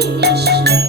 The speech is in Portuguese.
Krishna